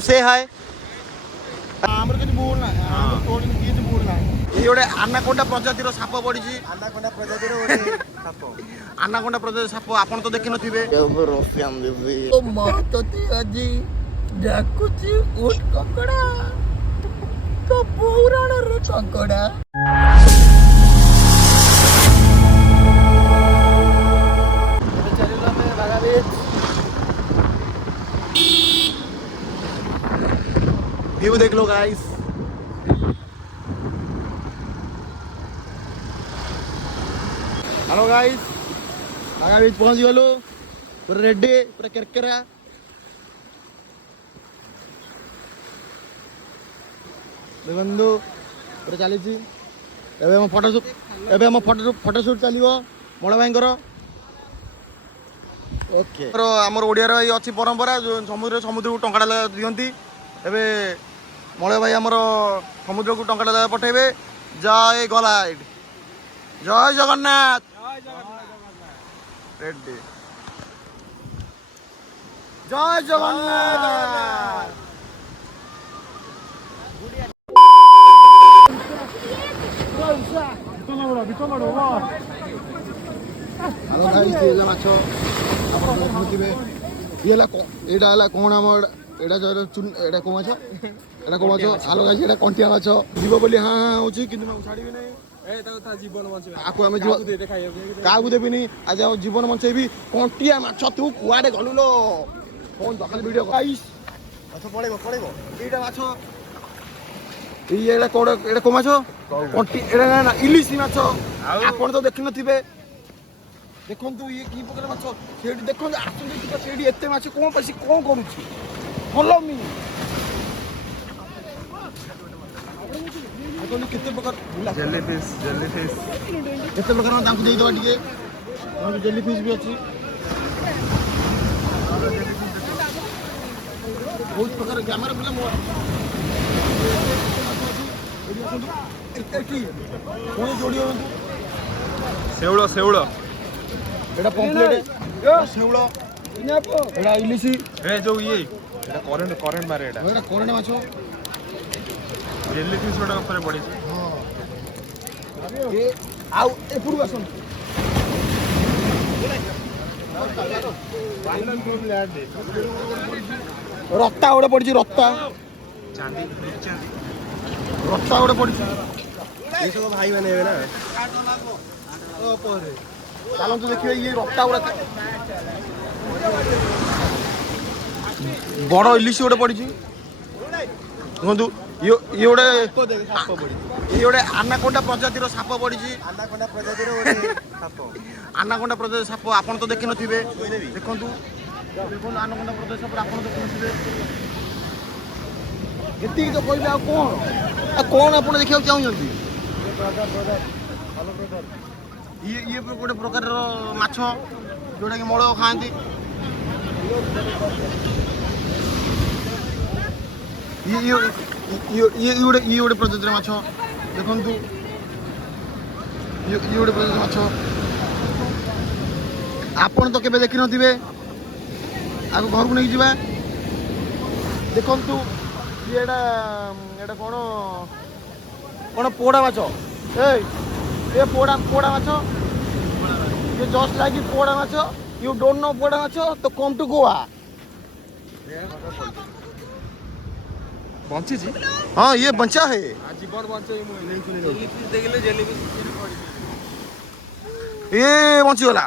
से हाय ଆମର କିଛି ଭୁଲ ନାହିଁ ଆମର ତୋଳି କିଛି ଭୁଲ ନାହିଁ ये गोटे आनाकोंडा प्रजातिर साप पड़ी ଆନାକୋଣ୍ଡା ପ୍ରଜାତିର ଗୋଟେ ସାପ आनाकोंडा प्रजातिर साप आपन तो देखि नथिबे ରସିଆନ ଦେବି ଓ ମା ତତେ ଆଜି ଡାକୁଛି ଉଠ କଙ୍କଡା ତ ପୌରାଣର କଙ୍କଡା ଚାଲିଲୁ ଆମେ ବାଗା ବିଚ୍ व्यू देख लो गाइस हेलो गाइस बागा बीच पहुंच गलु पूरा रेडी पूरा केरकेरा देखंदु पूरा चली एबे हम फोटोशूट चलिबो मोड़ भाईंकर ओके आमर ओडिया रे अछि परंपरा जो समुद्र को टंकाडा दियंती एबे मलय भाई आमर समुद्र को टंकाडा पठेबे जय गला जय जगन्नाथ रेड्डी जय जगन्नाथ हेलो गाइस ये माछ आपण देखुथिबे ये कोन हमर एडा जो एडा को माछ एडा को माछ हेलो गाइस एडा कंटिया माछ जीव बोली हां हां होची किंतु मैं छाड़ी भी नहीं ए ता जीवन बंचे आको हम जीवन दे खाइ कागु देबी नहीं आज जीवन बंचेबी कंटिया माछ तू कुआडे गलु लो फोन दखल वीडियो गाइस माछ पड़ेबो एडा माछ एडा को माछ कंटी एडा ना इलिसी माछ आपण तो देखि नथिबे देखंतु ये की प्रकार माछ सेठी देखंतु आसुंदी टिका सेठी एते माछ कोन पैसी कोन करूची फॉलो मी आकोनी किते प्रकार जेलीफिश किते प्रकार में तांकु देई दवा टिके और जेलीफिश भी अछि बहुत प्रकार कैमरा बोले मो एटी कोन जोडियो सेउळ एटा पम्पलेट सेउळ एटा इलिसी ए जो ये एटा करेंट मारे एटा करेंट माछो जेलीफिश ओटा ऊपर पड़ी हां ए आउ ए पुरु आसन रत्ता ओडे पड़ी रत्ता चांदी रत्ता ओडे पड़ी ये सब भाई माने हेबे ना चलो तो देखिए ये रत्ता ओडे बड़ इलिसी ओडे पड़ी देखंतु ये गोटे आनाकोंडा प्रजातिर साप पड़ी ଆନାକୋଣ୍ଡା ପ୍ରଜାତିର ଗୋଟେ ସାପ आनाकोंडा प्रजातिर साप आपन तो देखि नथिबे देखंतु आनाकोंडा प्रजातिर साप आपन देखि नथिबे एति तो कहबे आ कोन आपन देखियो चाहुचंती ये गोटे प्रकार माछ जोटा कि मळ खाआंती ये गोटे प्रजातिर माछ देखंतु ये गोटे प्रजातिर माछ आपण तो केबे देखि नथिबे आगो घर को नहीं जिबा देखंतु एडा कोन पोड़ा माछ ए पोड़ा माछ ये जस्ट लाइक पोड़ा माछ यू डोंट नो पोड़ा माछ तो कम टू गोवा बंची जी हाँ ये बंचा है जीवन बंचे ये बंची गला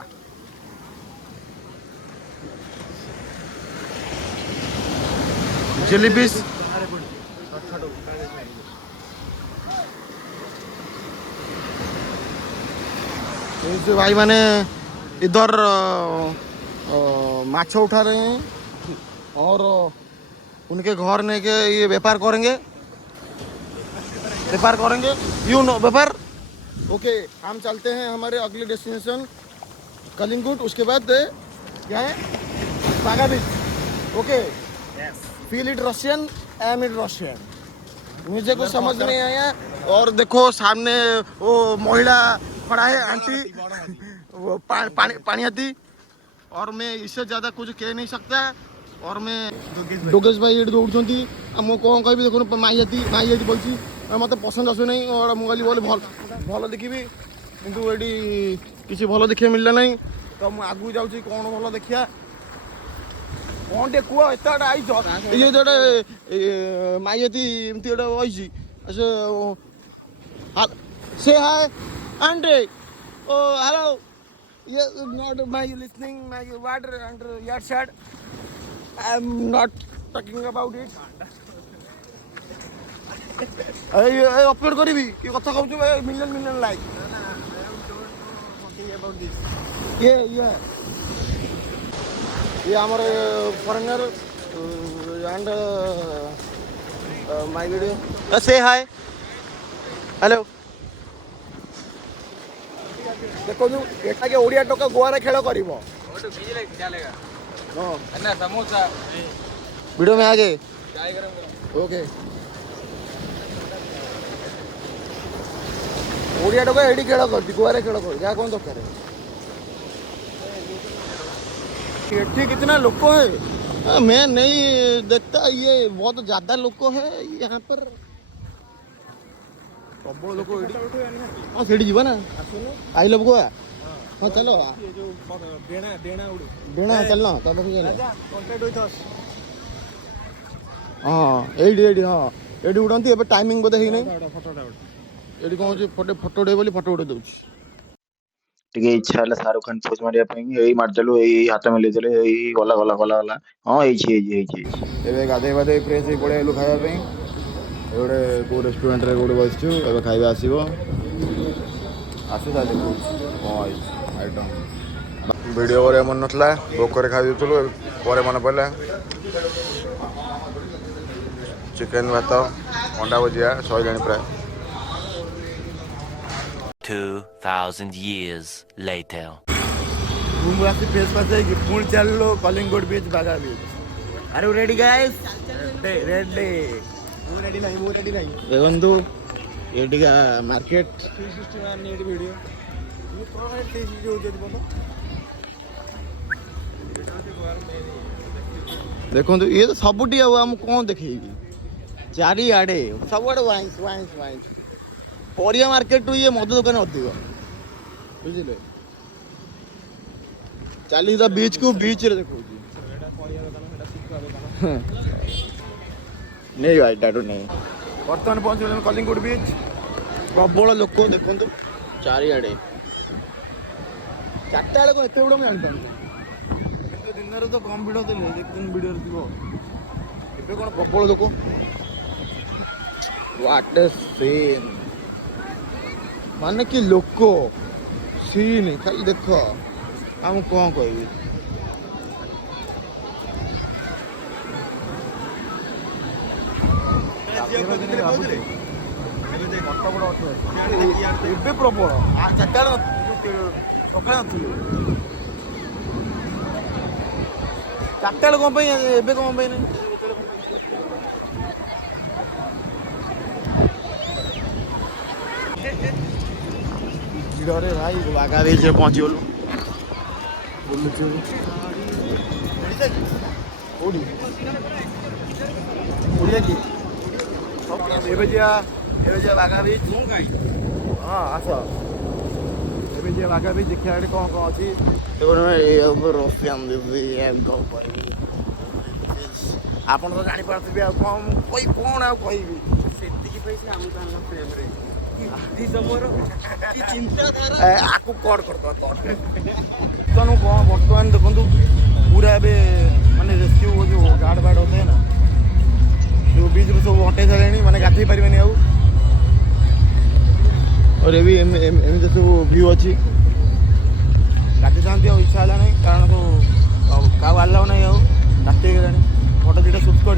जेलीफिश जो भाई माने इधर माछ उठा रहे हैं और उनके घर ने के ये व्यापार करेंगे यू नो व्यापार ओके हम चलते हैं हमारे अगले डेस्टिनेशन कलिंगुट उसके बाद क्या है Baga beach okay feel it Russian am it Russian मुझे कुछ समझ नहीं आया और देखो सामने वो महिला खड़ा है आंटी वो पानी आती और मैं इससे ज़्यादा कुछ कह नहीं सकता और मैं डोगेश भाई ये दौड़ुंट मु कौन कह देखो माई जाती बोलছি मत पसंद आसु नहीं और मुझे बोले भल देखी किंतु ये किसी भल देखा मिलला नहीं तो मुझे आगू जाऊँगी कौन भल देखिया कौन टे कह एत आई ये जो माई जाती एमती गोटे बही से हाय Andre oh hello yes not my listening my water under your shirt I'm not talking about it I upload karibi ki kotha कहू million like yeah ये हमारे foreigner and my video say hi hello देखो एटा के ओडिया टोका गोवा खेल कर video में आगे ओके ओडिया टोका एडी खेल कर गोवा खेल कर क्या कौन दरकार एठी कितना लोग है मैं नहीं देखता ये बहुत ज्यादा लोग है यहाँ पर प्रबल लोक हाँ सीढ़ी जीवा ना आई लव गोवा हाँ चलो डेणा चलना तब हाँ एडी हाँ एडी उड़ाती ए टाइमिंग बोधे ही नहीं एडी कौन फोटो फोटो उठे बोली फोटो उठे दूँ टिके इच्छा है शाहरुख खान पोज मारिया यही मारदेलु यही हाथ में लेदेलु यही गला गला गला गला हाँ ये गाधे बाधे फ्रेश ही पड़े खाया गोटे कौ रेस्टोरेंट रे गोटे बसचु एवं खाଇବା आसो आइटम वीडियो करे मन ना भोकर खाई दूलु पर मन पड़ा चिकेन भात अंडा भुजिया सैलाणी प्राय 2000 years later फेस पुणी चलो Calangute beach Baga beach are you ready guys ready देखु ये मार्केट देखो ये तो सबुटी आम कौन देखेबी चारिआडे सबुआडे वाइन्स वाइन्स वाइन्स परिया मार्केट ये मद दुकान अधिक बुझे चली बीच को बीच रे देखो नहीं भाई टाटू नहीं बर्तमान पहुंचे कलिंगोट बीच प्रबल लोक देखो चारिआडे 4टा बेले एत भिड़ मुझे जानपार दिन तो कम भिड़ थे एक दिन भिड़ थी कौन प्रबल लोक व्हाट ए सीन माने कि लोक सीन खाली देख हम कौन कह ଏବେ ପ୍ରବଳ 4ଟା ସକାଳେ ନଥିଲୁ 4ଟା ବେଳେ କ'ଣ ପାଇଁ ଏବେ କ'ଣ ପାଇଁ ନାହିଁ ଭିଡ଼ରେ ଭାଇ ବାଘା ବିଚରେ ପହଞ୍ଚିଗଲୁ ବୁଲୁଛୁ କୋଉଠି କୋଉଠି ଏବେ ଯିବା ବାଘା ବିଚ୍ ହଁ ଆସ ଏବେ ଯିବା ବାଘା ବିଚ୍ ଦେଖିବା ଏଠି କ'ଣ ଅଛି ରସିଆନ୍ ଦିଦି ଆପଣ ତ ଜାଣିପାରୁଥିବେ ଆଉ କ'ଣ କ'ଣ ଆଉ କହିବି ସେତିକି ପଇସା ଆମକୁ ଆଣିଲ ପ୍ରେମରେ ଆକୁ କଟ୍ କରିଦେବା ତେଣୁ କ'ଣ ବର୍ତ୍ତମାନ ଦେଖନ୍ତୁ ପୁରା ଏବେ ମାନେ ରେସ୍କ୍ୟୁ ଯେଉଁ ଗାର୍ଡ଼ ବାର୍ଡ଼ ହଉଥାଏ ନା जो बीच में सब हटे सारे मैंने गाधे पारे और ये एमती सब व्यू अच्छी गाधे था इच्छा है ना कारण तो क्या आल्ला ना रात हो गला फटो दुटा सुट कर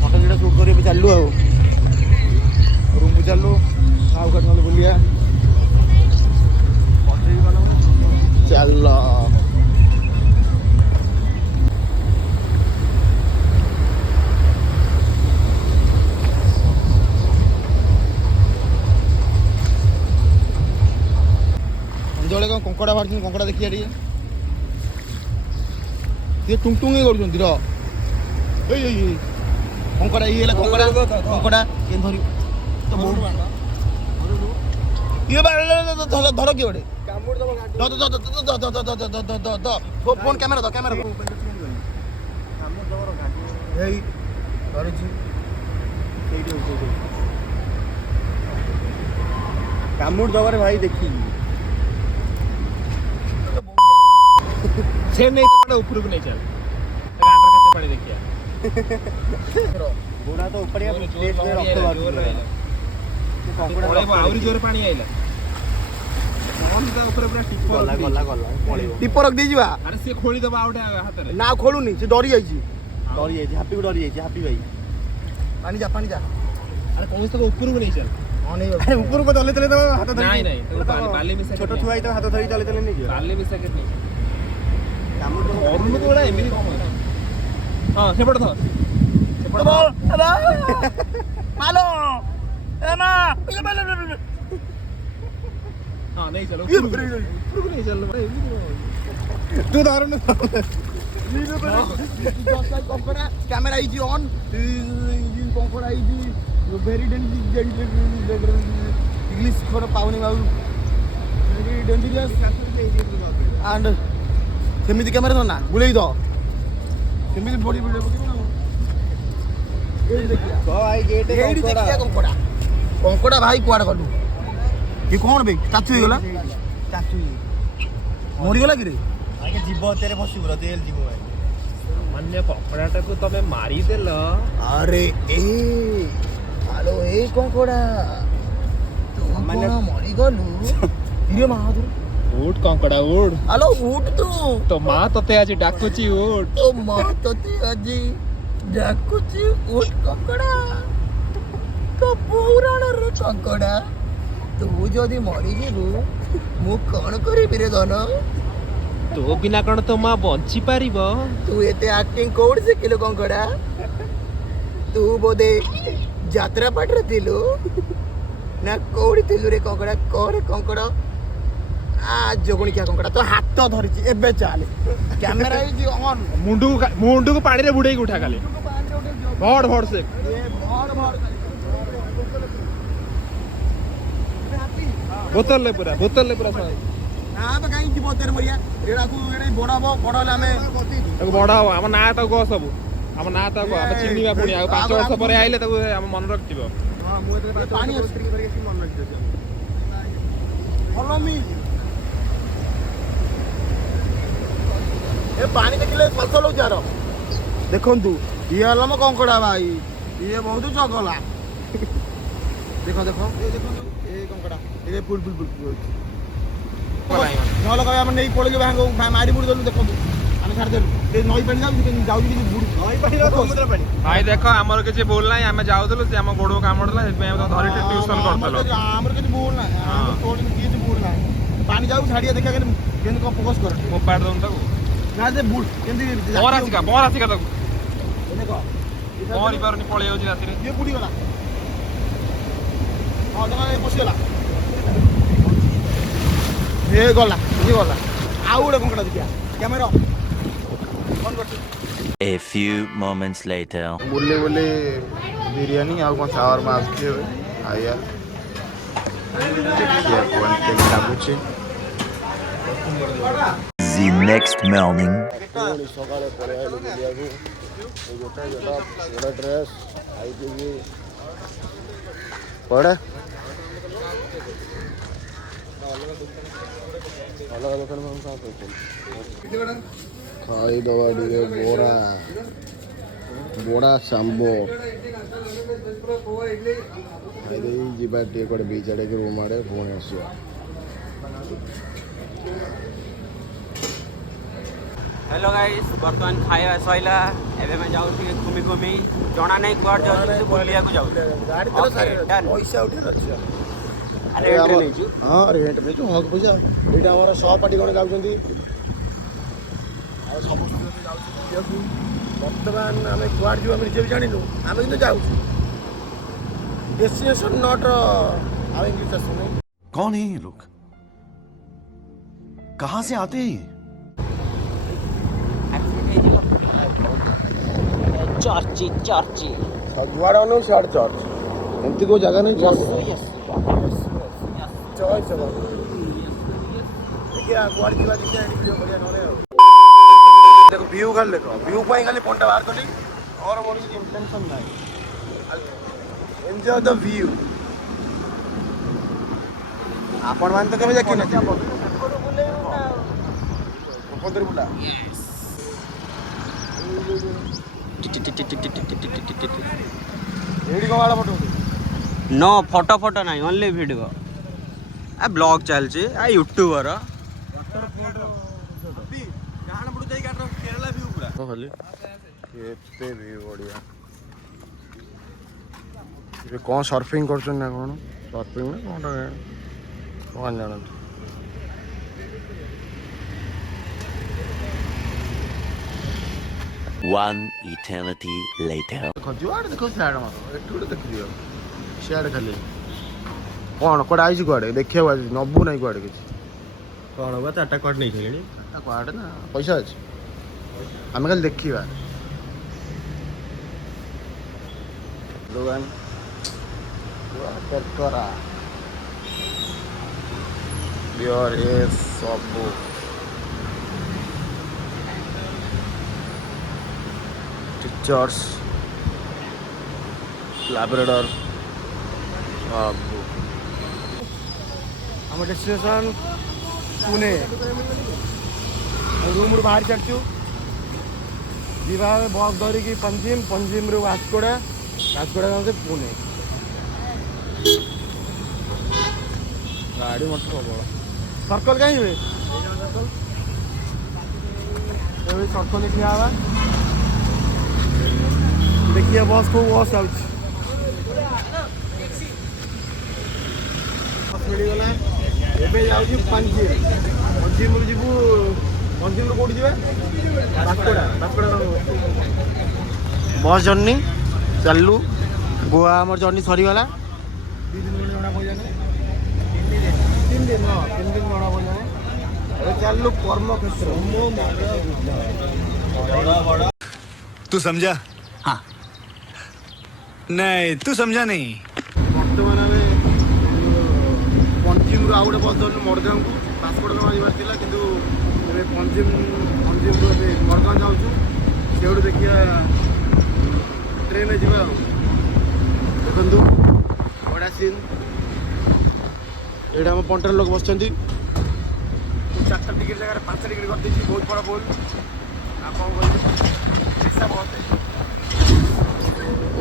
फटो दुटा सुट कर चलू रूम को चलू आउ कट बुलिया चल कंकड़ा बाहर कंकड़ा देखिए ये टुंगटुंगी କରୁଛନ୍ତି ର ଏଇ କଙ୍କଡା ଇଏ ହେଲା କଙ୍କଡା କେନ୍ ଧରି ତ ବହୁତ ଇଏ ଧର କିଏ ଗୋଟେ ଫୋନ କ୍ୟାମେରା ଏଇ ଧରିଛି କାମୁଡ ଦବାରେ ଭାଇ ଦେଖିକି ସେ ନେଇ ତ ଉପରକୁ ନେଇ ଚାଲ ଆଣ୍ଡର କେତେ ପାଣି ଦେଖିଆ ଗୋଡା ତ ଉପରେ ଆହୁରି ଜୋରେ ପାଣି ଆଇଲା ଉପରେ ପୁରା ଟିପ ରଖି ଦେଇଯିବା ଆରେ ସେ ଖୋଳି ଦବା ଆଉ ଗୋଟେ ହାତରେ ନା ଖୋଲୁନି ସେ ଡରି ଯାଇଛି ହାପି ଭାଇ ପାଣି ଯା ଆରେ କୌଣସି ତକ ଉପରକୁ ନେଇ ଚାଲ ହଁ ନେଇ ଆରେ ଉପରକୁ ତଲେ ତବ ହାତ ଧରି ନାଇଁ ବାଲି ମିଶା ଛୋଟ ଛୁଆ ତ ହାତ ଧରି ତଲେ ନେଇଯିବ ବାଲି ମିଶା କେତେ ନେଇ କାମୁଡ ଅରୁଣ କୋଡା ଏମିତି କଣ ହଁ ସେପଟେ ଧ ମାଲୋ ଏ ମା ହଁ ନେଇ ଚାଲ ଉପରକୁ ନେଇ ଚାଲ ତୁ ଧରୁନୁ କଙ୍କଡା କ୍ୟାମେରା ହେଇଛି ଅନ୍ କଙ୍କଡା ହେଇଛି ଭେରି ଇଂଲିଶ ଖର ପାଉନି ବାବୁ ଭେରି ଡେଞ୍ଜରିୟସ୍ ଆଣ୍ଡ ସେମିତି କ୍ୟାମେରା ଧର ନା ବୁଲେଇ ଦ ସେମିତି ବଡି ଭିଡ଼ିଓ ପକେଇବ ନା ଏଇଠି ଦେଖିଆ କଙ୍କଡା ଭାଇ କୁଆଡେ ଗଲୁ ଏ କଣ ବେ ଚାଚୁ ହେଇଗଲା ମରିଗଲା କି ରେ ଯିବ ତେରେ ବସିବୁ ଜେଲ ଯିବ ଭାଇ ମାନେ କଙ୍କଡାଟାକୁ ତମେ ମାରିଦେଲ ଆରେ ହାଲୋ ଏ କଙ୍କଡା ତୁ କଣ ମରିଗଲୁ ଇରେ ମାଧୁର ଉଠ କଙ୍କଡା ଉଠ ହାଲୋ ଉଠ ତୁ ତ ମା ତତେ ଆଜି ଡାକୁଛି ଉଠ ତୋ ମା ତତେ ଆଜି ଡାକୁଛି ଉଠ କଙ୍କଡା ତୋ ପୌରାଣରେ କଙ୍କଡା ତୁ ଯଦି ମରିଯିବୁ ମୁଁ କଣ କରିବି ରେ ଧନ ତୋ ବିନା କଣ ତୋ ମା ବଞ୍ଚି ପାରିବ ତୁ ଏତେ ଆକ୍ଟିଂ କୋଉଠି ଶିଖିଲୁ କଙ୍କଡା ତୁ ବୋଧେ ଯାତ୍ରା ପାଠରେ ଥିଲୁ ନା କୋଉଠି ଥିଲୁ ରେ କଙ୍କଡା କରେ କଙ୍କଡା ଜଗୁଣିକିଆ କଙ୍କଡା ତ ହାତ ଧରିଛି ଏବେ ଚାଲେ କ୍ୟାମେରା ହେଇଛି ଅନ୍ ମୁଣ୍ଡକୁ ପାଣିରେ ବୁଡେଇକି ଉଠା ଖାଲି ଭଡ ସେ ବୋତଲରେ ପୁରା ନା ତ କାହିଁ ଯିବ ତେରେ ମରିଆ ଏଟାକୁ ଏଡେ ବଡ ହବ ବଡ ହେଲେ ଆମେ ତାକୁ ବଡ ହବ ଆମ ନାଁ ତାକୁ କହ ସବୁ ଆମ ନାଁ ତାକୁ ଆମେ ଚିହ୍ନିବା ପୁଣି ଆଉ 5 ବର୍ଷ ପରେ ଆଇଲେ ତାକୁ ଆମ ମନେ ରଖିଥିବ ପାଣି ଫଲୋ ମି ଏ ପାଣି ଦେଖିଲେ ଫସଲ ହଉଛି ଆର ଦେଖନ୍ତୁ ଇଏ ହେଲା ମୋ କଙ୍କଡା ଭାଇ ଇଏ ବହୁତ ଚଗଲା ଦେଖ ଏ କଙ୍କଡା ଏ ଫୁଲ ନହେଲେ କହିବା ଆମେ ନେଇ ପଳେଇକି ମାରି ବୁଡ଼ି ଦେଲୁ ଦେଖନ୍ତୁ ଆମେ ଛାଡ଼ିଦେଲୁ ଏ ନଈ ପାଣି ଯାଉଛି କିଛି ବୁଡ଼ି ନଈ ପାଣି ସମୁଦ୍ର ପାଣି ଭାଇ ଦେଖ ଆମର କିଛି ଭୁଲ ନାହିଁ ଆମେ ଯାଉଥିଲୁ ସେ ଆମ ଗୋଡକୁ କାମୁଡିଲା ସେଥିପାଇଁ ଆମେ ଧରି ଟ୍ୟୁସନ କରିଥିଲୁ ଆମର କିଛି ଭୁଲ ନାହିଁ କିଛି ଭୁଲ ନାହିଁ ପାଣି ଯାଉ ଛାଡ଼ିଆ ଦେଖିବା କେମିତି କଣ ଫୋକସ୍ କର ମୋବାଇଲ ଦଉନ ତାକୁ ନା ସେ ବୁଡ଼ କେମିତି ପହଁରା ତାକୁ ପହଁରି ପାରୁନି ପଳେଇ ଯାଉଛି ରାତିରେ ଇଏ ବୁଡ଼ିଗଲା ହଁ ଦେଖ ପଶିଗଲା ଏ ଗଲା ଆଉ ଗୋଟେ କଙ୍କଡା ଦେଖିଆ କ୍ୟାମେରା ଅନ୍ କରୁଛି A few moments later. ବୁଲି ବିରିୟାନୀ ଆଉ କ'ଣ ସାୱାରମା ଆସୁଛି ଏବେ ଆଜ୍ଞା କେମିତି ଲାଗୁଛି The next morning. ସକାଳେ ପଳେଇ ଆଇଲୁ ବୁଲିବାକୁ ଗୋଟେ ଡ୍ରେସ୍ ଖାଇକି ପଡ଼େ ଅଲଗା ଦୋକାନ ଖାଇଦବା ଟିକେ ବରା ସାମ୍ବୋ ଖାଇଦେଇ ଯିବା ଟିକେ କୁଆଡ଼େ ବିଚ୍ ଆଡ଼େ କି ରୁମ୍ ଆଡ଼େ ପୁଣି ଆସିବା हेलो गाइस बर्तमान खाଇବା सैला एबे मैं जाऊ ଟିକେ घूमी जणा नहीं कुआड जाऊ बुलिया को जाऊ ଗାଡ଼ି ତ ସାରେ ପଇସା ଉଠେଇ ଅଛି अरे एंट्री नहीं छु ହଁ ରେଣ୍ଟ ନେଇଛୁ ହକ୍ ପଇସା ଏଇଟା ଆମର ସହପାଠୀ କ'ଣ ଯାଉଛନ୍ତି ଆଉ ସମସ୍ତେ ଯାଉଛନ୍ତି ବର୍ତ୍ତମାନ ଆମେ କୁଆଡ଼େ ଯିବୁ ଆମେ ନିଜେ ବି ଜାଣିନୁ ଆମେ କିନ୍ତୁ ଯାଉଛୁ ଡେଷ୍ଟିନେସନ୍ ନଟ୍ ଆଉ ଇଂଲିଶ ଆସୁନି कौन है ये लोग कहाँ से आते हैं ये? एक्सीडेंट चर्ची चर्ची जुआड़े अनु सियाड़े चर्च एमती कोई जगह नहीं चर्च देखो व्यू खाली देखो व्यू पाई खाली फोन बाहर कली और मोर किसी इंटेंशन नहीं एंजॉय द व्यू आपण मान तो केबे देखि न पदर बुला एडी को वाला फोटो नो फोटो नहीं ओनली वीडियो आ ब्लॉग चलची आ यूट्यूबर खाली एते व्यू बढ़िया ये कौन सर्फिंग करछन ना कौन सर्फिंग ना कौन जानत One eternity later. देखो जुआड़ देखो सियाड़ मारो एटू देख लियो सियाड़ खाली कौन कोड आइज कोडे देखियो आज नबु नहीं कोडे किछ कौन होगा तो अटैक नहीं खेलेनी कोड ना पैसा अछि हमें कल देखिबा लोगन करा बियर इज सब टीचर्स लैब्राडोर सब आम डेस्टिनेशन पुणे रूम रू बाहर चलचु जीवा बस धरिकी पंजिम रू वास्कोड़ा से पुणे गाड़ी मत प्रबल सर्कल कहीं हुए सर्कल ठिया हवा देखिए बस को बस आउच मिलगला एबे जाउची पंजिम रू जीवु पंजिम रू कोठी जिवे वास्कोड़ा बस जर्नी चलू गोवा आमर जर्नी सरीगला 2 दिन जଣା पड़जाने 3 दिन जଣା पड़जाने अरे चलू कर्म क्षेत्र तू समझा? हाँ नहीं तू समझा नहीं। बर्तमान आम पंजिम रू आउ गोटे बस धरनु मडगाँव को पासपोर्ट नवा जाता कि पंजिम मडगाँव जाऊँ से देखिए ट्रेन जा देखु बड़ा सीन ये आम पंटर लोक बस 4टा टिकेट जगह 5 टिकेट कर दी बहुत बड़ा बोल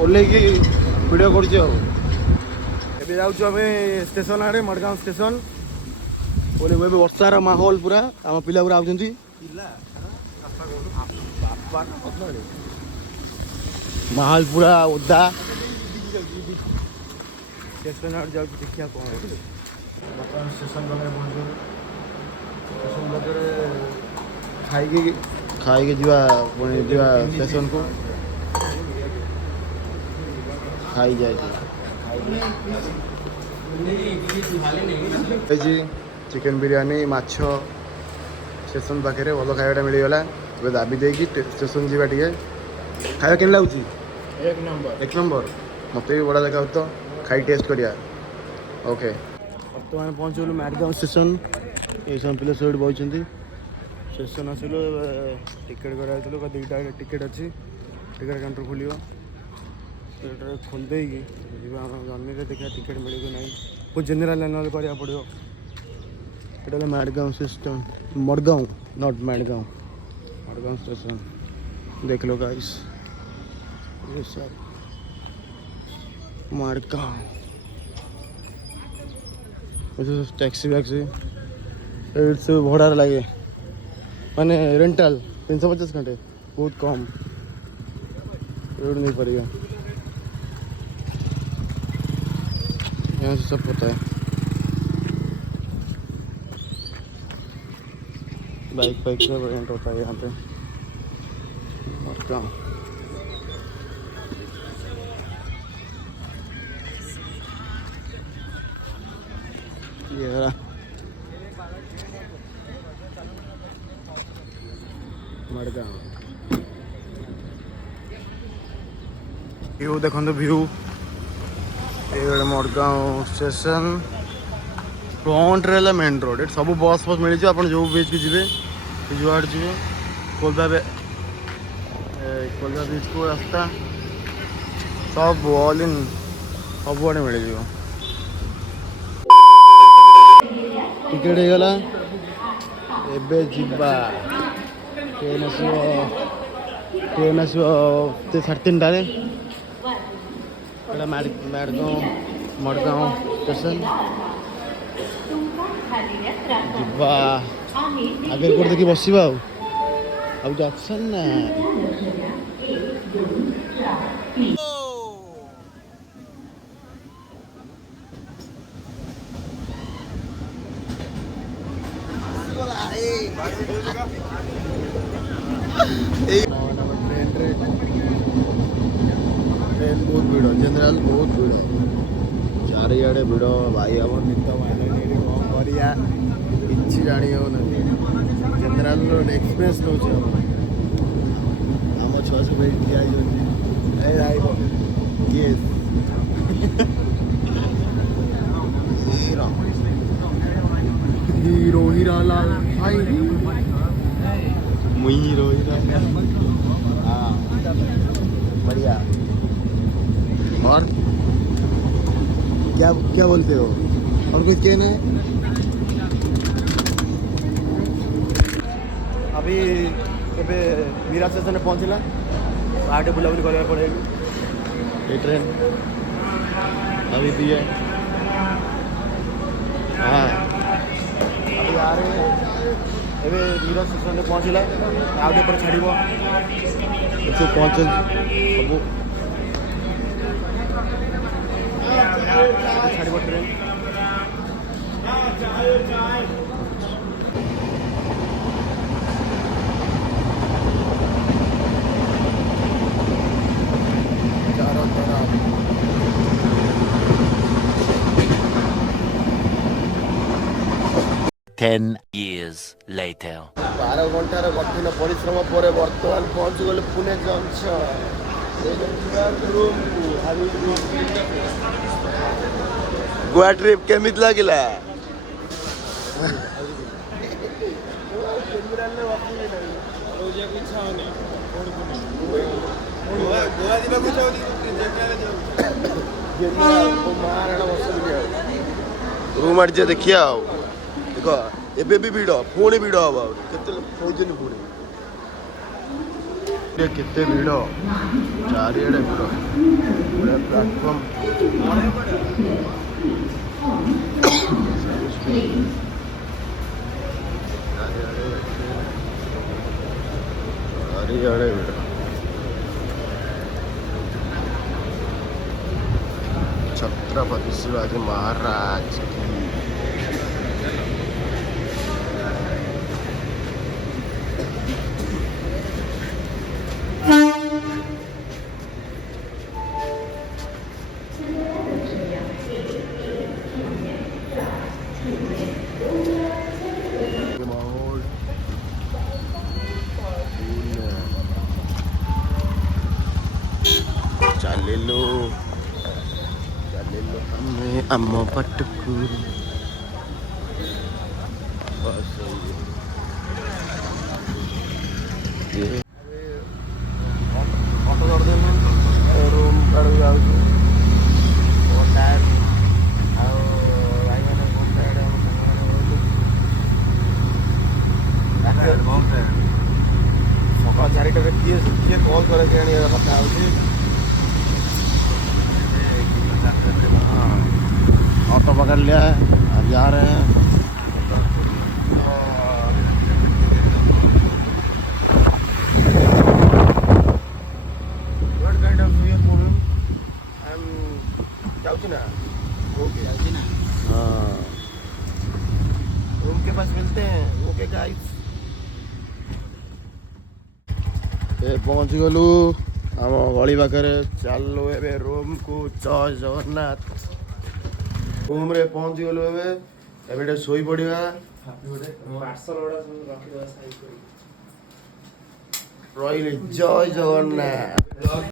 ओल्लैकी वीडियो कर स्टेशन आड़े मडगाँव स्टेशन बोले वर्षार माहौल पूरा आम पिला पूरा आउट माहौल पूरा ओदा स्टेशन आड़े जाऊँ देखिए कौन बर्तमान स्टेशन पाखे पहुँचू स्टेशन पाखे खाई जीवा पुणी जीवा स्टेशन को खाई जाए चिकेन बिरयानी माछ स्टेशन पाखे भल खाइटा मिलगला दाबी देकी स्टेशन जावा टे खाया के लगुच एक नंबर मत भी बड़ा देखा तो खाई टेस्ट करिया ओके बर्तमान पहुँचलु मडगाँव स्टेशन ये सब पिला सब बही स्टेशन आसलु टिकेट कराइल 2टा टिकेट अच्छी टिकेट काउंटर खोल खोलदे जर्नी देखा टिकेट मिले कि नहीं वो जेनेल लाइन करा पड़ो ये Madgaon system Madgaon not Madgaon station देख लो गाइस ये सब मडगाँव टैक्सी वैक्सी सब भड़ा लगे माने रेंटल 350 घंटे बहुत कम नहीं पड़ेगा यहाँ से सब पता है बाइक सब रेंट होता है यहाँ पे मडगाँव ये रहा मडगाँव व्यू देखो व्यू ये मडगांव स्टेशन फ्रंट रे मेन रोड ये सब बस फस मिल आप जो बीच की जी जुआड़ जी कोलबा बीच को रास्ता सब ऑल इन सब आड़े मिल जाव टिकेट हो गला एबे जिबा ट्रेन आसो 3:30 मडगांव स्टेशन जिबा आगे कोड देखी बसवा अब जक्सन ना ट्रेन बहुत भिड़ जनरल बहुत भिड़ चारिड़े भिड़ भाई हम नित माने कि जानी हो जनरल एक्सप्रेस नौ आम छुआ सब हीरो हीरा लाल भाई मुई हीरो हीरा हाँ बढ़िया और क्या क्या बोलते हो और कुछ कहना है अभी एबे मीरा स्टेशन पहुँचला आटे बुलाबुली करने पड़े ये ट्रेन अभी भी है हाँ अभी आ रहे हैं एबे मीरा स्टेशन पहुँचला आउटे पर छाड़ पहुँच सब छाड़ ट्रेन चारों तरफ 10 years later. 12 घंटार कठिन परिश्रम पर बर्तमान पहुँच गले पुणे जंक्शन गोवा ट्रिप केमित लगिला रूम आड़े देखिए देख एबे भी भिड़ पुणी भिड़ हम के पुणी केते भिड़ चारिड़े भिड़ प्लाटफर्म चारिड़े भिड़ छत्रपति शिवाजी महाराज अम्म पटकू ऑटो करदेलु रूम काढ़ जाऊँ टायर भाई मैंने सकाल 4टार किए कल करे कथा ऑटो पकड़ लिया है अब जा रहे हैं रूम के पास मिलते हैं ओके गाइस पहुँच गलु आम गली पाखे चलु ए रूम को जय जगन्नाथ रूम रे पहुँच गलु एबे शोई पड़ा रही जय जगन्नाथ।